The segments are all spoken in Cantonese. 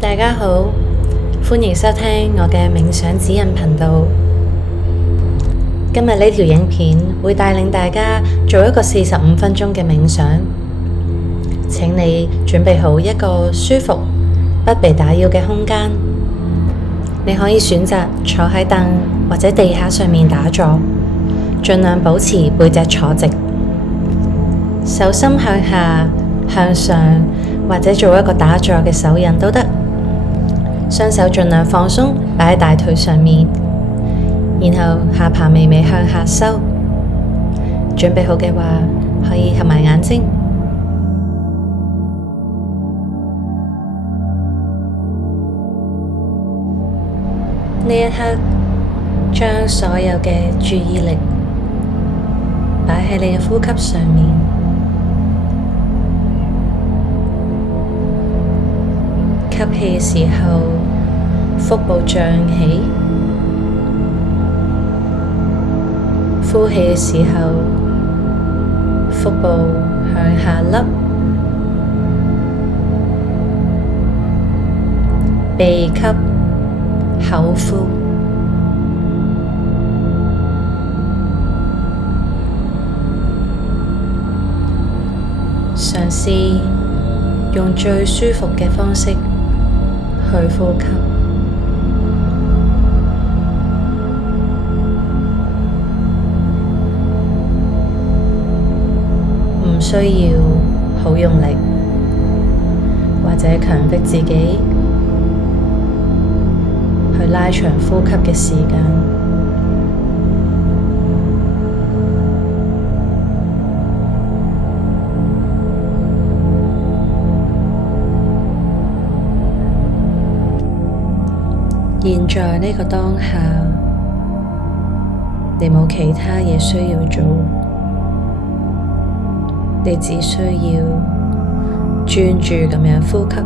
大家好，歡迎收聽我嘅冥想指引頻道。今日呢條影片會帶領大家做一個45分鐘嘅冥想，請你準備好一個舒服、不被打擾嘅空間。你可以選擇坐喺凳或者地下上面打坐，盡量保持背脊坐直，手心向下、向上，或者做一個打坐嘅手印都得。雙手盡量放鬆，擺喺大腿上面，然後下巴微微向下收。準備好嘅話，可以合埋眼睛。呢一刻，將所有嘅注意力擺喺你嘅呼吸上面。吸氣嘅時候，腹部脹起；呼氣嘅時候，腹部向下凹。鼻吸，口呼。嘗試用最舒服嘅方式去呼吸，唔需要好用力，或者強迫自己去拉長呼吸嘅時間。現在呢個當下，你冇其他嘢需要做，你只需要專注咁樣呼吸。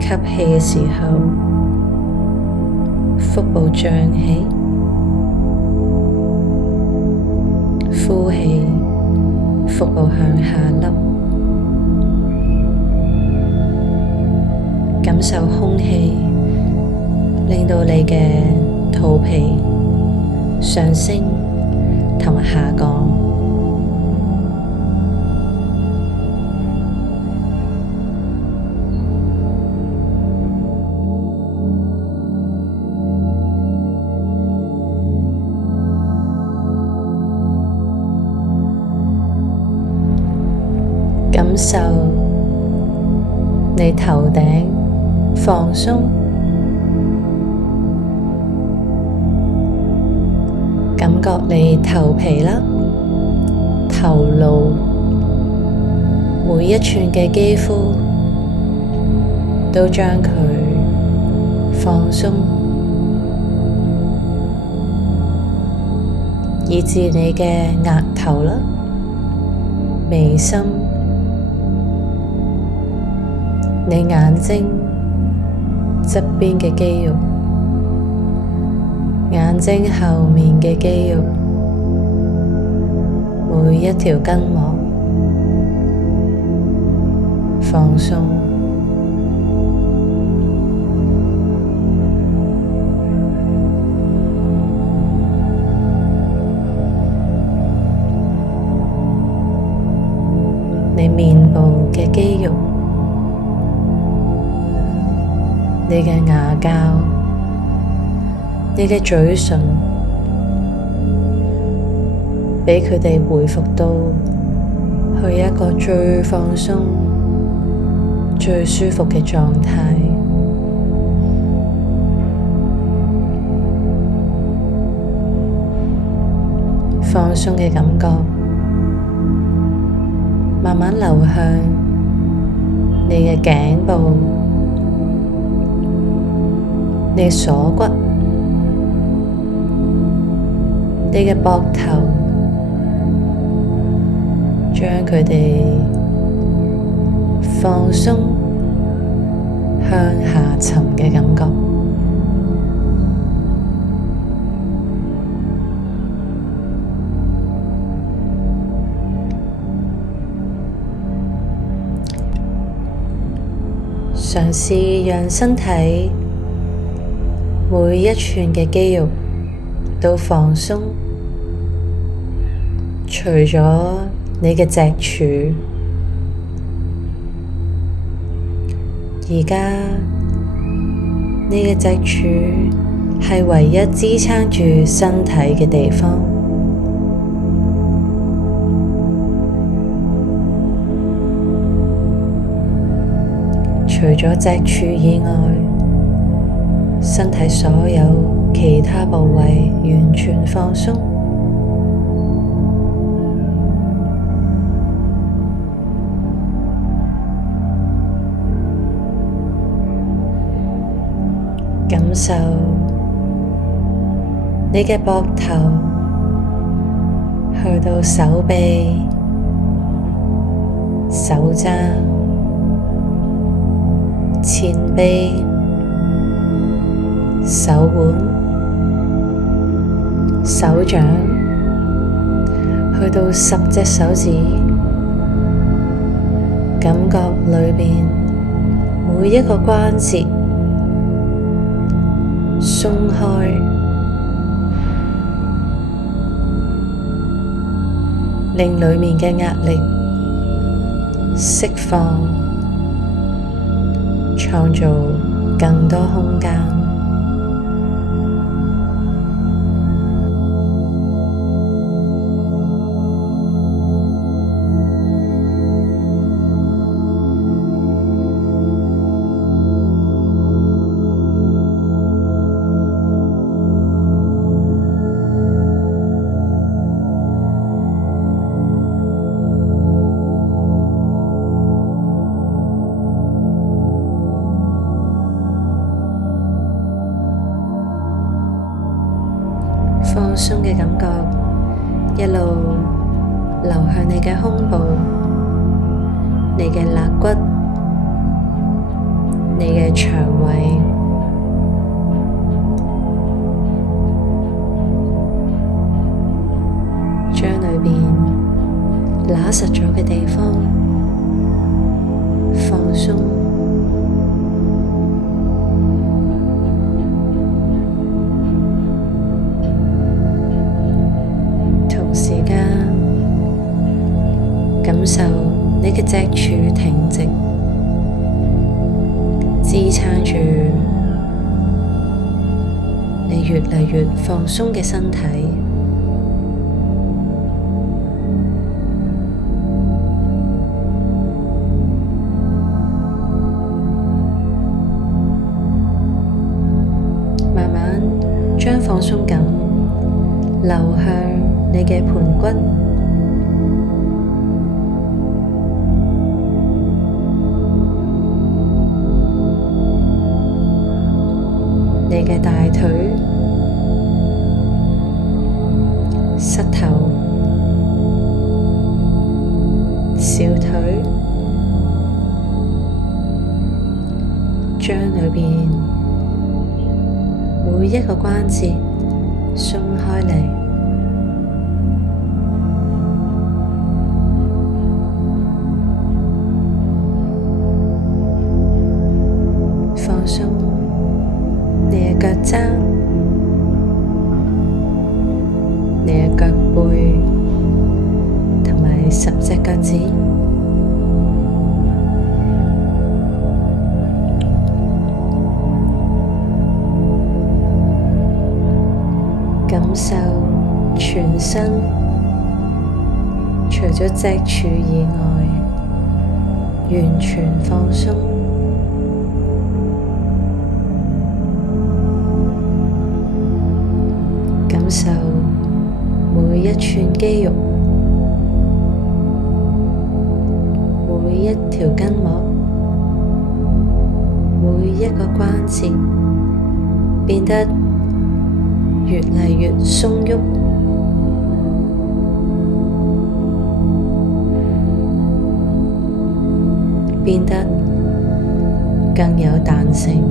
吸氣嘅時候，腹部脹起。呼氣，腹部向下凹，感受空氣令到你嘅肚皮上升同埋下降。感受你頭頂放鬆，感覺你頭皮啦、頭顱每一寸嘅肌膚都將佢放鬆，以至你嘅額頭啦、眉心、你眼睛側邊嘅肌肉、眼睛後面嘅肌肉，每一條筋膜放鬆。你面部嘅肌肉，你嘅牙骹，你嘅嘴唇，畀佢哋回復到去一個最放鬆、最舒服嘅狀態。放鬆嘅感覺慢慢流向你嘅頸部、你鎖骨、你嘅膊頭，將佢哋放鬆向下沉嘅感覺。嘗試讓身體每一寸嘅肌肉都放鬆，除咗你嘅脊柱。而家你嘅脊柱係唯一支撐住身體嘅地方。除咗脊柱以外，身體所有其他部位完全放鬆。感受你嘅膊頭去到手臂、手踭、前臂、手腕、手掌，去到10隻手指，感覺裏面每一個關節鬆開，令裏面嘅壓力釋放，創造更多空間。放鬆嘅感覺一路流向你嘅胸部、你嘅肋骨、你嘅腸胃，將裏面揦實咗嘅地方放鬆。感受你嘅脊柱挺直，支撐住你越嚟越放鬆嘅身體。慢慢將放鬆感流向你嘅盤骨、你嘅大腿、膝頭、小腿，將裏面每一個關節鬆開嚟，放鬆你嘅腳踭、你嘅腳背同埋10隻腳趾，感受全身除咗脊柱以外，完全放鬆。感受每一寸肌肉、每一條筋膜、每一個關節變得越嚟越鬆郁，變得更有彈性。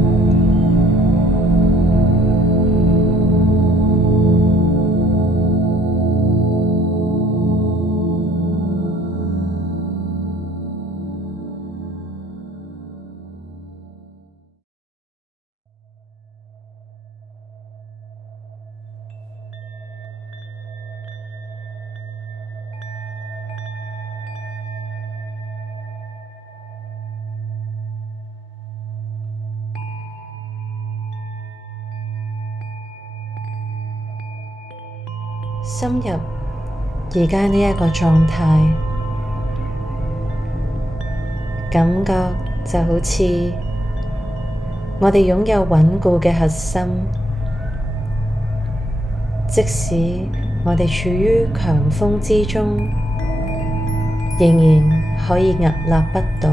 深入而家呢一個狀態，感覺就好似我哋擁有穩固嘅核心，即使我哋處於強風之中，仍然可以屹立不倒。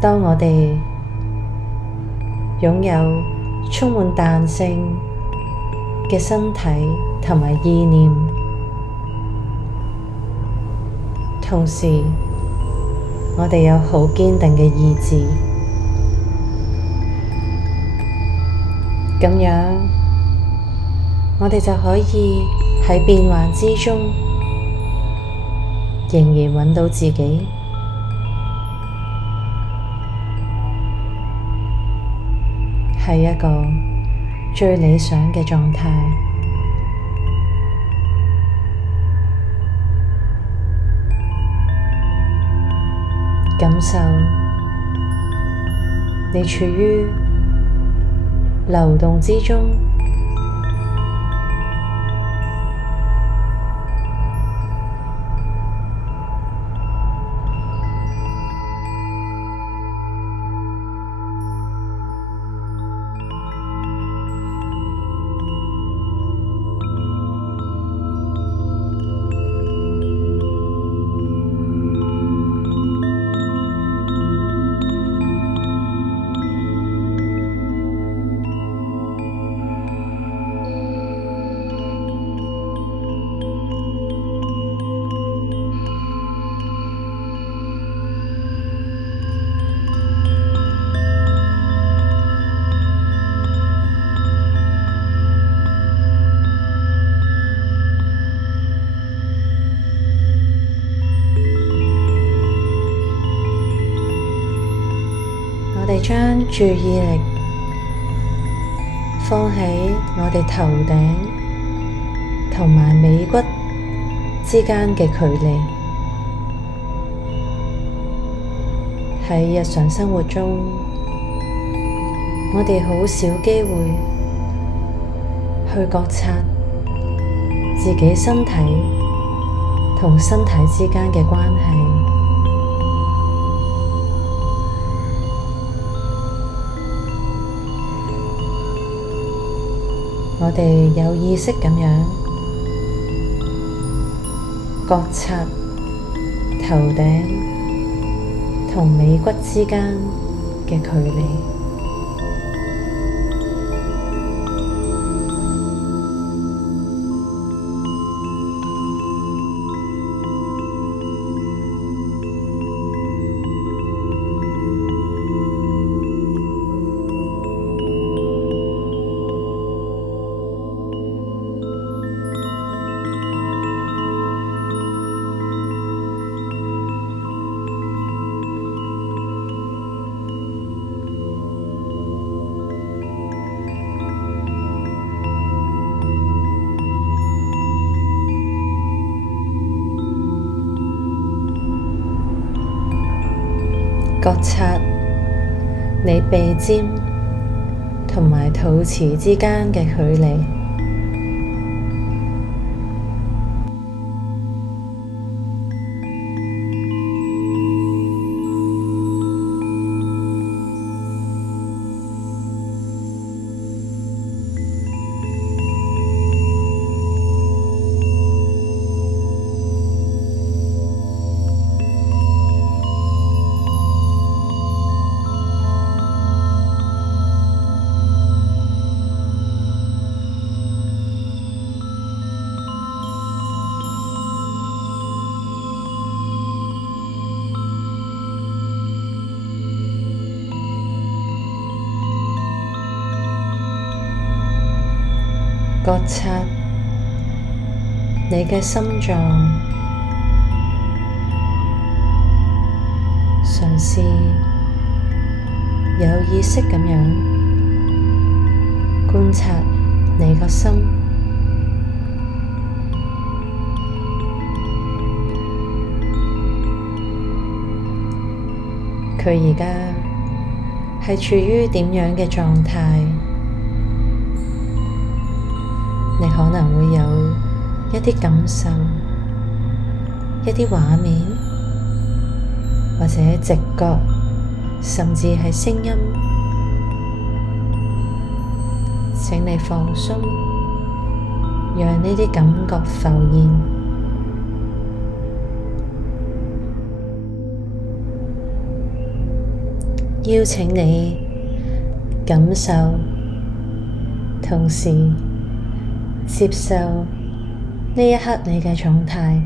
當我哋擁有充滿彈性嘅身體同埋意念，同時我哋有好堅定嘅意志，咁樣我哋就可以喺變幻之中仍然揾到自己，係一個最理想嘅狀態。感受你處於流動之中，我哋將注意力放喺我哋頭頂同埋尾骨之間嘅距離。喺日常生活中，我哋好少機會去覺察自己身體同身體之間嘅關係。我哋有意識咁樣覺察頭頂同尾骨之間嘅距離，覺察你鼻尖同埋肚臍之間嘅距離，覺察你嘅心臟，嘗試有意識咁樣觀察你個心，佢而家係處於點樣嘅狀態？你可能會有一啲感受、一啲畫面，或者直覺，甚至係聲音。請你放鬆，讓呢啲感覺浮現，邀請你感受，同時接受呢一刻你嘅狀態。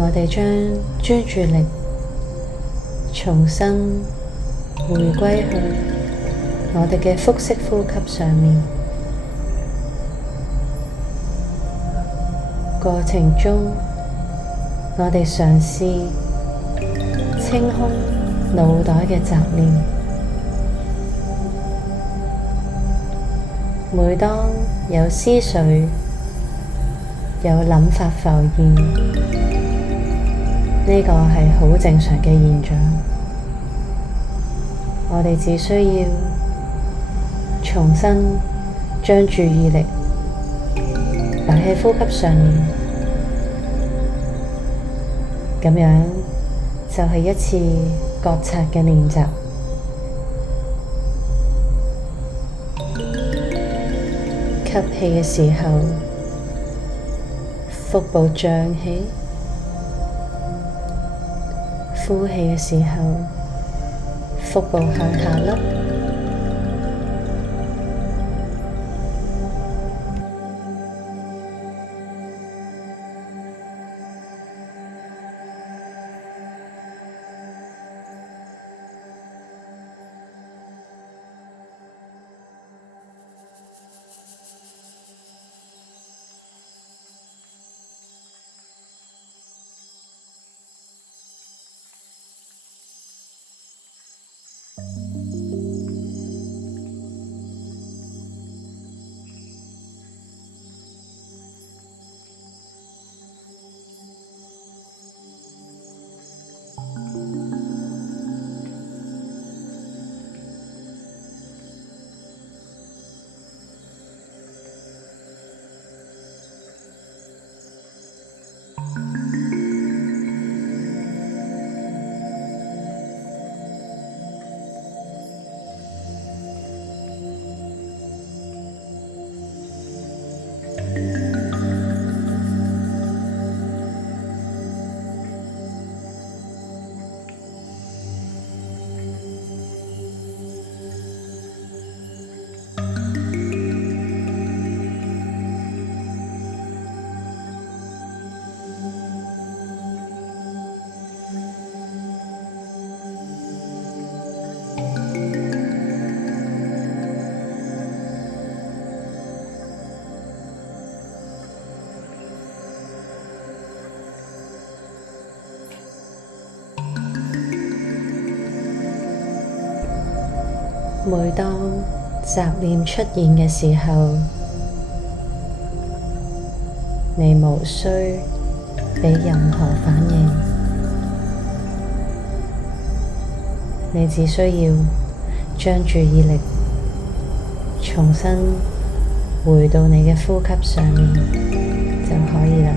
我哋將專注力重新回歸去我哋嘅腹式呼吸上面。過程中，我哋嘗試清空腦袋嘅雜念。每當有思緒、有諗法浮現，呢個係好正常嘅現象。我哋只需要重新將注意力擺喺呼吸上面，咁樣就係一次覺察嘅練習。吸氣嘅時候，腹部脹起；呼氣嘅時候，腹部向下凹。每當雜念出現嘅時候，你無需俾任何反應，你只需要將注意力重新回到你嘅呼吸上面就可以啦。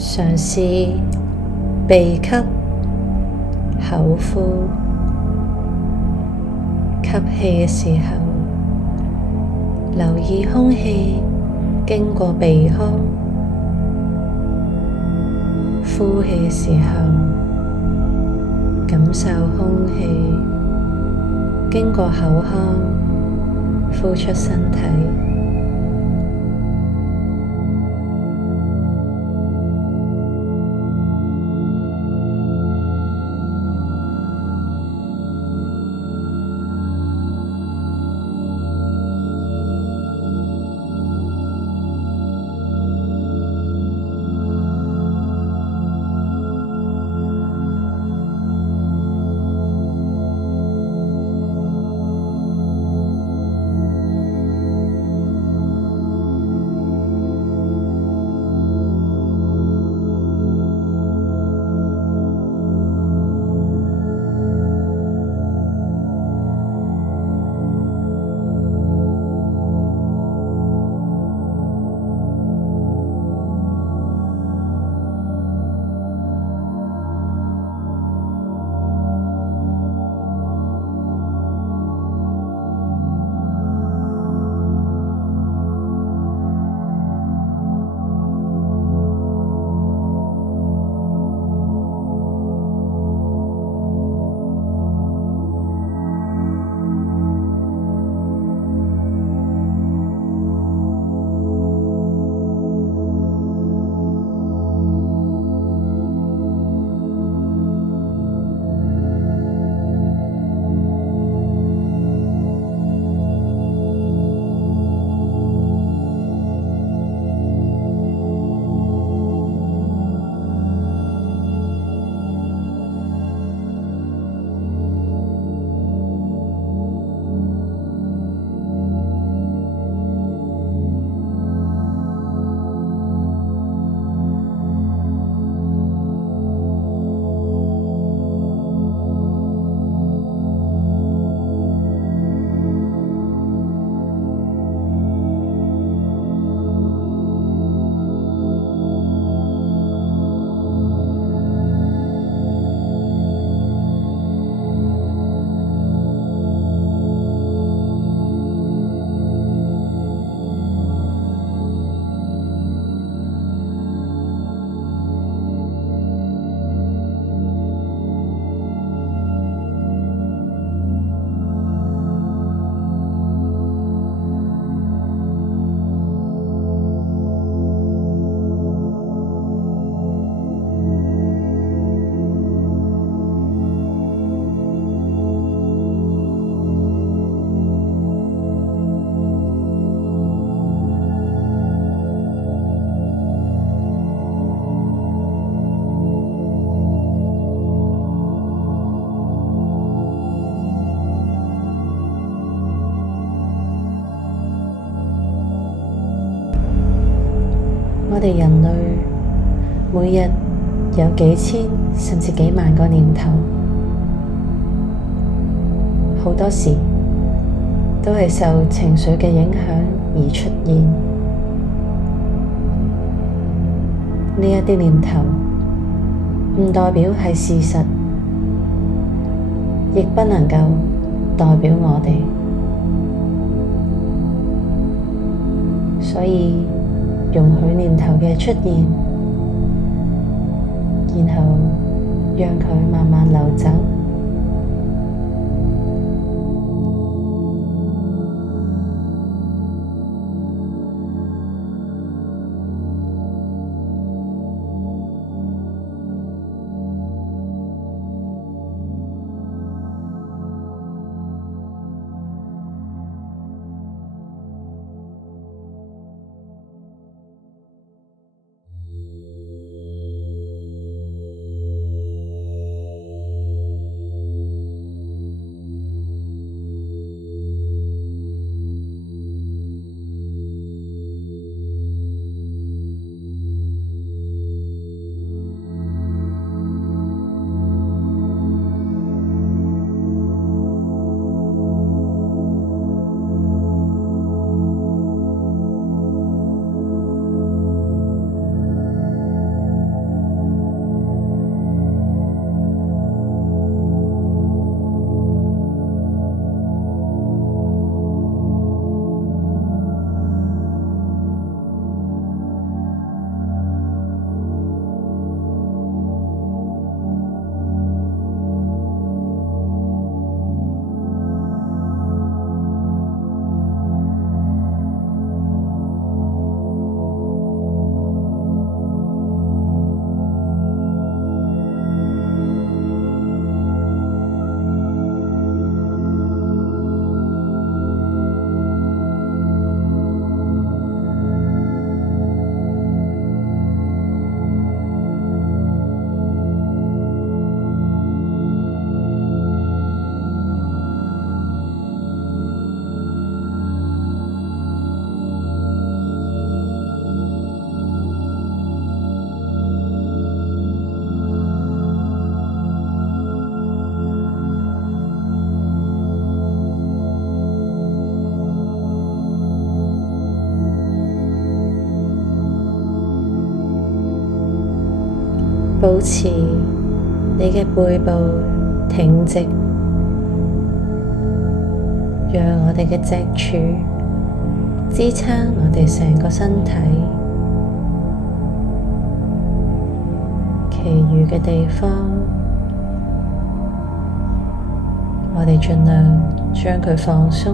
嘗試鼻吸、口呼，吸氣嘅時候，留意空氣經過鼻腔；呼氣嘅時候，感受空氣經過口腔，呼出身體。我哋人類每日有幾千甚至幾萬個念頭，好多時都係受情緒嘅影響而出現。呢一啲念頭唔代表係事實，亦不能夠代表我哋，所以容許念頭嘅出現，然後讓佢慢慢流走。保持你嘅背部挺直，讓我哋嘅脊柱支撐我哋成個身體，其餘嘅地方我哋盡量將佢放鬆。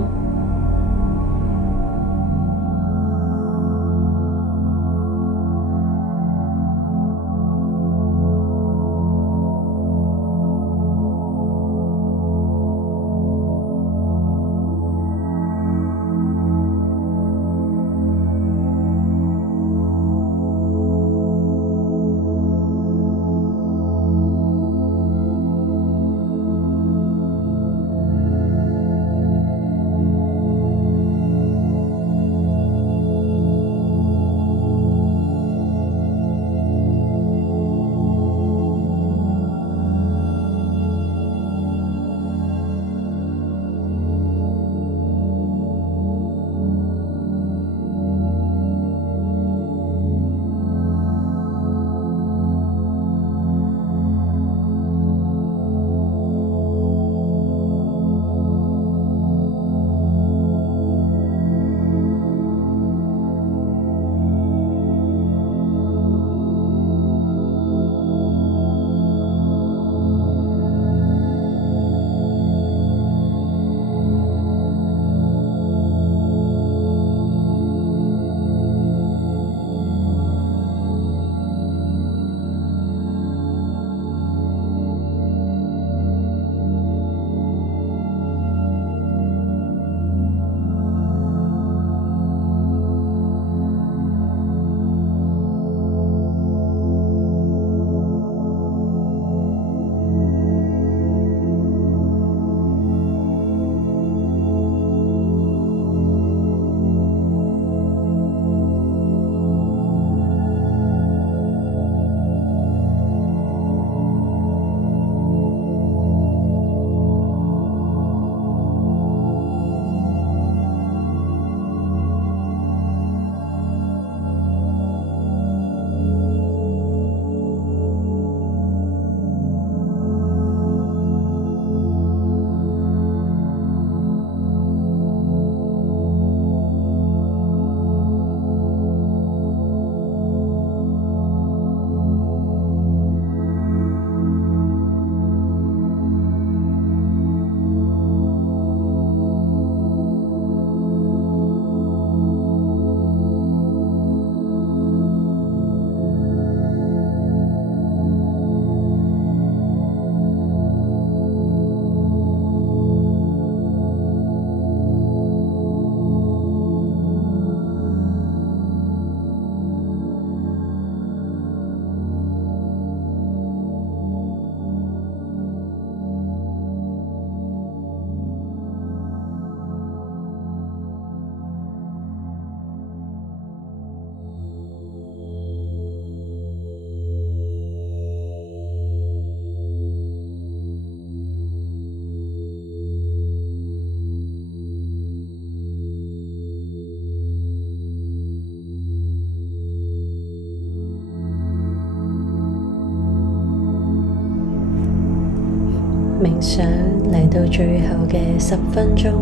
冥想嚟到最後嘅10分鐘，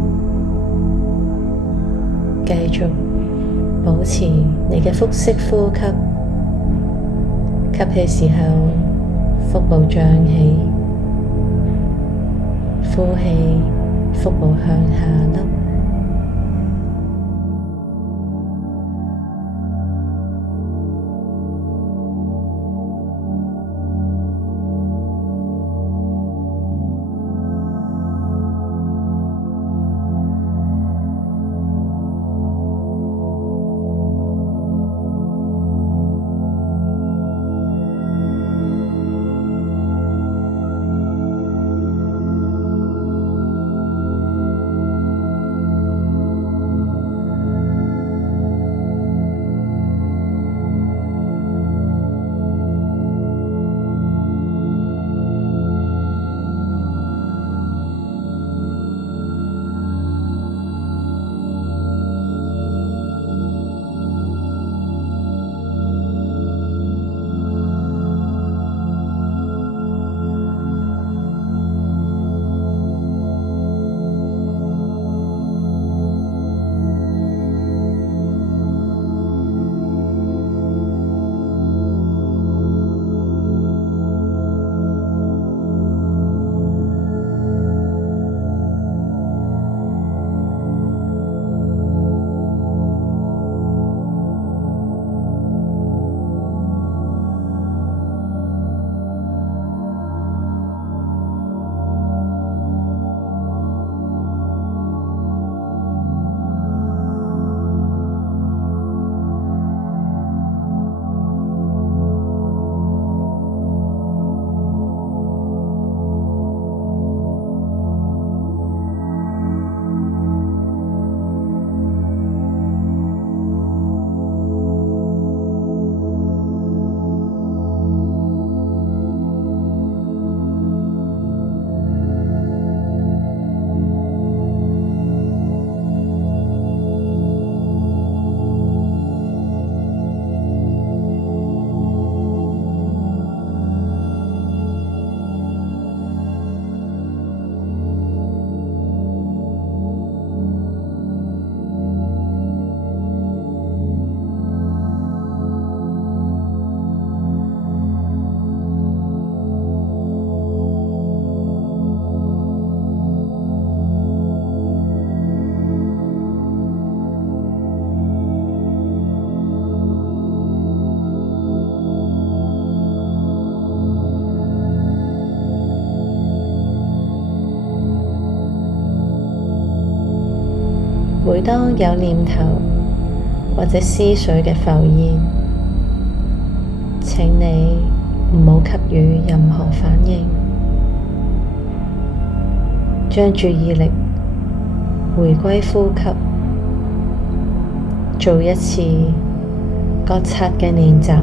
繼續保持你嘅腹式呼吸，吸氣時候腹部脹起，呼氣腹部向下凹。每當有念頭或者思緒嘅浮現，請你唔好給予任何反應，將注意力回歸呼吸，做一次覺察嘅練習。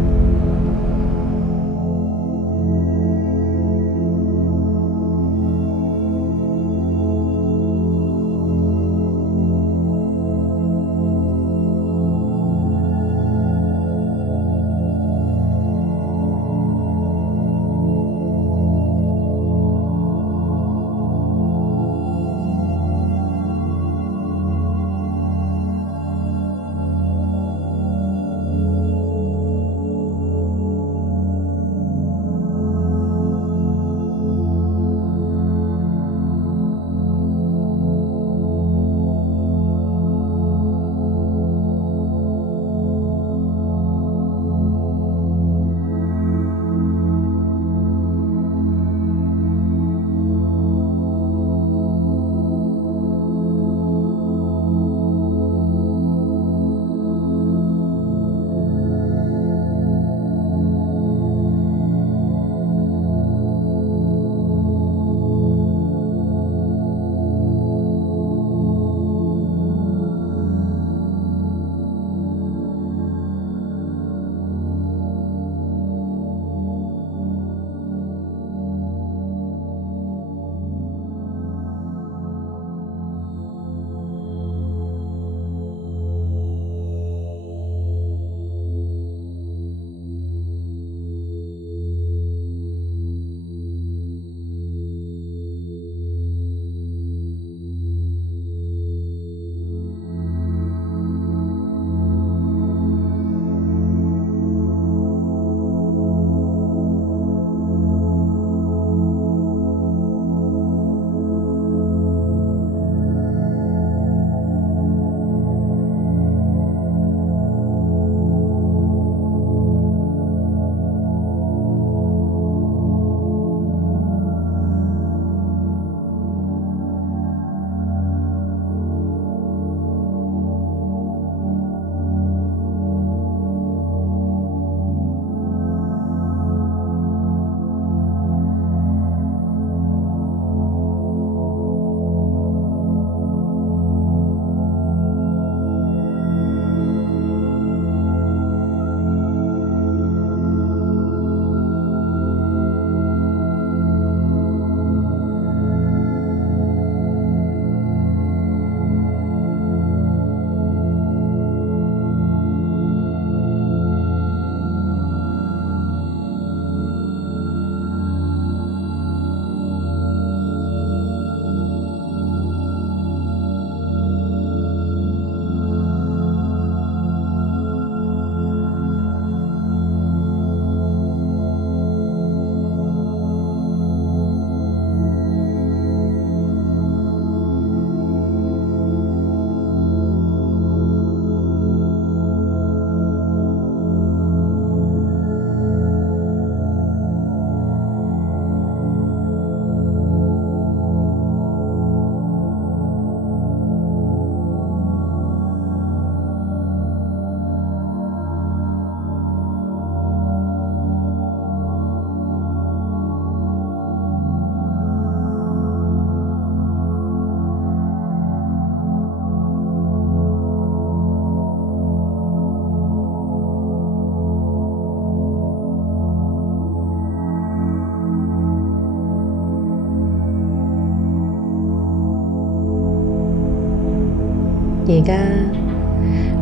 而家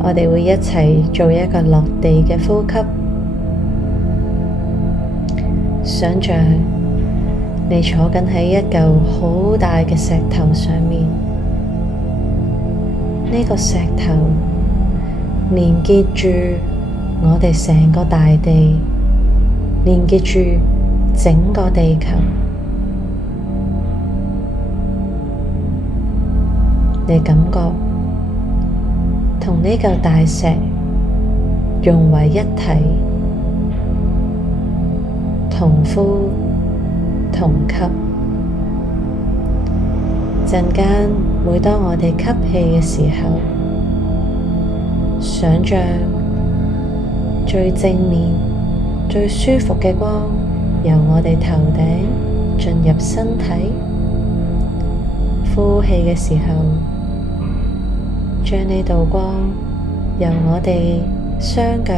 我哋會一齊做一個落地嘅呼吸，想像你坐緊喺一嚿好大嘅石頭上面，呢個石頭連結住我哋成個大地，連結住整個地球。你感覺同呢嚿大石融為一體，同呼同吸。陣間每當我哋吸氣嘅時候，想像最正面、最舒服嘅光由我哋頭頂進入身體。呼氣嘅時候，將呢道光由我哋雙腳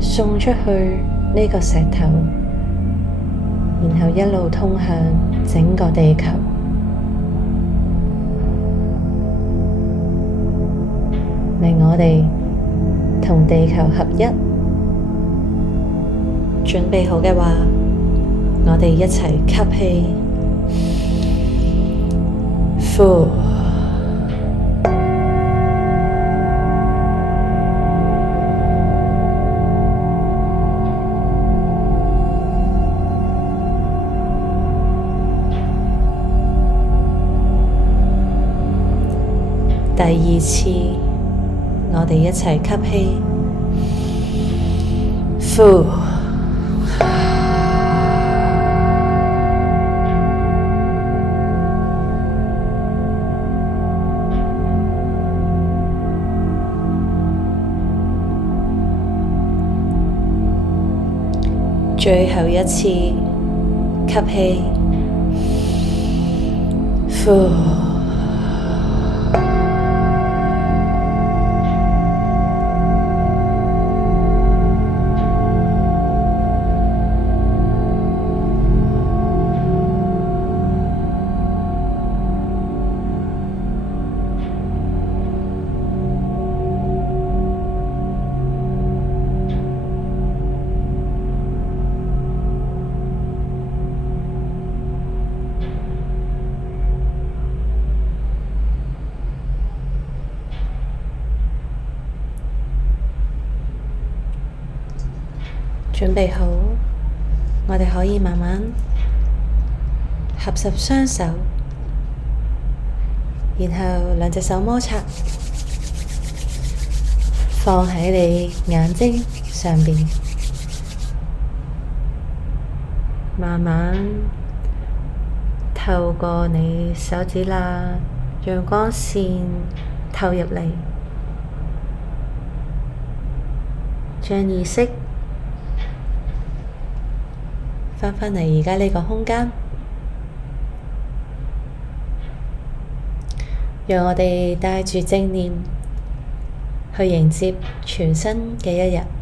送出去呢個石頭，然後一路通向整個地球，令我哋同地球合一。準備好嘅話，我哋一齊吸氣，呼。第二次，我哋一齊吸氣，呼。最後一次，吸氣，呼。準備好，我哋可以慢慢合十雙手，然後兩隻手摩擦，放喺你眼睛上邊，慢慢透過你手指罅，讓光線透入嚟，將意識返返嚟而家呢個空間，讓我哋帶住正念去迎接全新嘅一日。